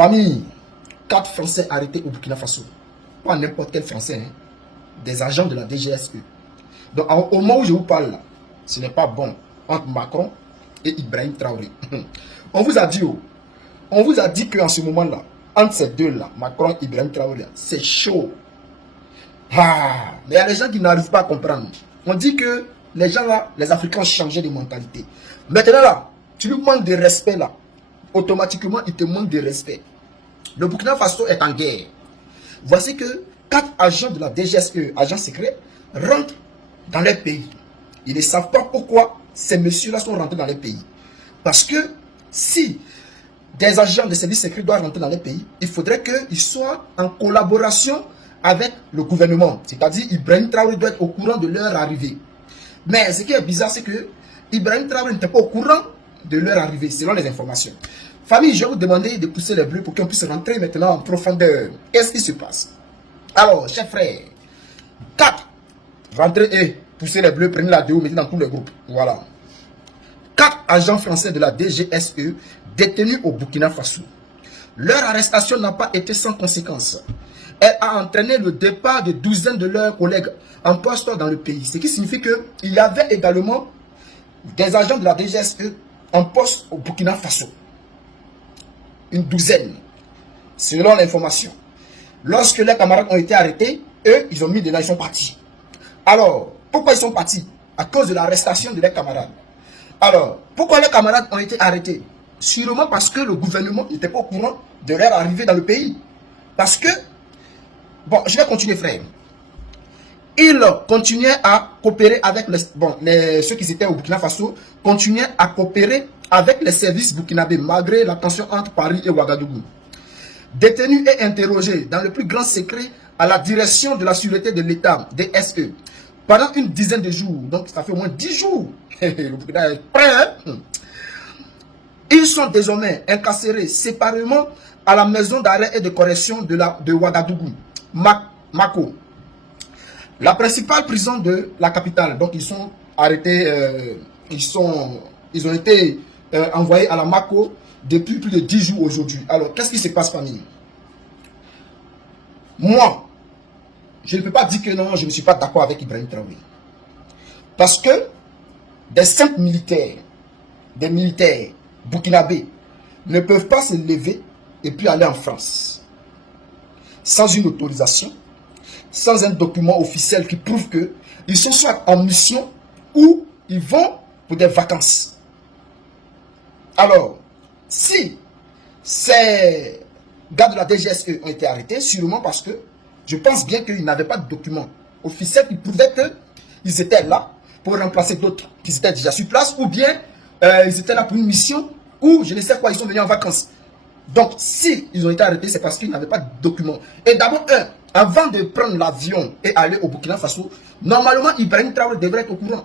Famille, 4 Français arrêtés au Burkina Faso. Pas n'importe quel Français, hein. Des agents de la DGSE. Donc, au moment où je vous parle, là, ce n'est pas bon entre Macron et Ibrahim Traoré. On vous a dit, qu'en ce moment-là, entre ces deux-là, Macron et Ibrahim Traoré, c'est chaud. Ah, mais il y a des gens qui n'arrivent pas à comprendre. On dit que les gens là, les Africains ont changé de mentalité. Maintenant là, tu lui manques de respect là. Automatiquement, il te manque de respect. Le Burkina Faso est en guerre. Voici que 4 agents de la DGSE, agents secrets, rentrent dans leur pays. Ils ne savent pas pourquoi ces messieurs-là sont rentrés dans leur pays. Parce que si des agents de services secrets doivent rentrer dans leur pays, il faudrait qu'ils soient en collaboration avec le gouvernement. C'est-à-dire Ibrahim Traoré doit être au courant de leur arrivée. Mais ce qui est bizarre, c'est que Ibrahim Traoré n'était pas au courant de leur arrivée, selon les informations. Famille, je vais vous demander de pousser les bleus pour qu'on puisse rentrer maintenant en profondeur. Qu'est-ce qui se passe? Alors, chers frères, 4, rentrez et poussez les bleus, prenez la déo, mettez dans tous les groupes. Voilà. 4 agents français de la DGSE détenus au Burkina Faso. Leur arrestation n'a pas été sans conséquence. Elle a entraîné le départ de douzaines de leurs collègues en poste dans le pays. Ce qui signifie qu'il y avait également des agents de la DGSE en poste au Burkina Faso. Une douzaine, selon l'information. Lorsque leurs camarades ont été arrêtés, eux, ils ont mis de là, ils sont partis. Alors, pourquoi ils sont partis? À cause de l'arrestation de leurs camarades. Alors, pourquoi leurs camarades ont été arrêtés? Sûrement parce que le gouvernement n'était pas au courant de leur arrivée dans le pays. Parce que, bon, je vais continuer, frère. Ils continuaient à coopérer avec ceux qui étaient au Burkina Faso, continuaient à coopérer avec les services burkinabés, malgré la tension entre Paris et Ouagadougou. Détenus et interrogés dans le plus grand secret à la direction de la sûreté de l'État, DSE, pendant une dizaine de jours, donc ça fait au moins 10 jours, le Burkina est prêt, hein? Ils sont désormais incarcérés séparément à la maison d'arrêt et de correction de Ouagadougou, Mako, la principale prison de la capitale. Donc ils sont arrêtés, ils ont été envoyés à la Mako depuis plus de 10 jours aujourd'hui. Alors, qu'est-ce qui se passe, famille? Moi, je ne peux pas dire que non, je ne suis pas d'accord avec Ibrahim Traoré. Parce que des simples militaires, des militaires burkinabés ne peuvent pas se lever et puis aller en France sans une autorisation, sans un document officiel qui prouve qu'ils sont soit en mission ou ils vont pour des vacances. Alors, si ces gars de la DGSE ont été arrêtés, sûrement parce que je pense bien qu'ils n'avaient pas de document officiel qui prouvait qu'ils étaient là pour remplacer d'autres qui étaient déjà sur place, ou bien ils étaient là pour une mission, ou je ne sais quoi, ils sont venus en vacances. Donc, si ils ont été arrêtés, c'est parce qu'ils n'avaient pas de document. Et d'abord, avant de prendre l'avion et aller au Burkina Faso, normalement, Ibrahim Traoré devrait être au courant.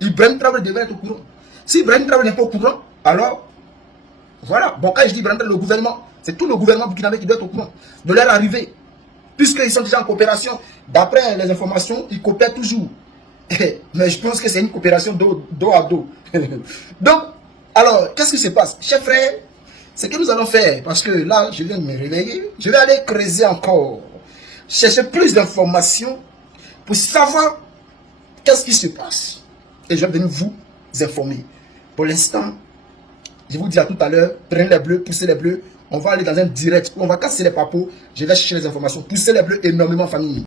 Ibrahim Traoré devrait être au courant. Si Ibrahim Traoré n'est pas au courant, alors, voilà. Bon, quand je dis Ibrahim Traoré, le gouvernement, c'est tout le gouvernement burkinabé qui doit être au courant de leur arrivée. Puisqu'ils sont déjà en coopération, d'après les informations, ils coopèrent toujours. Mais je pense que c'est une coopération dos à dos. Donc, alors, qu'est-ce qui se passe? Chers frères, ce que nous allons faire, parce que là, je viens de me réveiller, je vais aller creuser encore, chercher plus d'informations pour savoir qu'est-ce qui se passe. Et je vais venir vous informer. Pour l'instant, je vous dis à tout à l'heure, prenez les bleus, poussez les bleus. On va aller dans un direct, on va casser les papos. Je vais chercher les informations, poussez les bleus énormément, famille.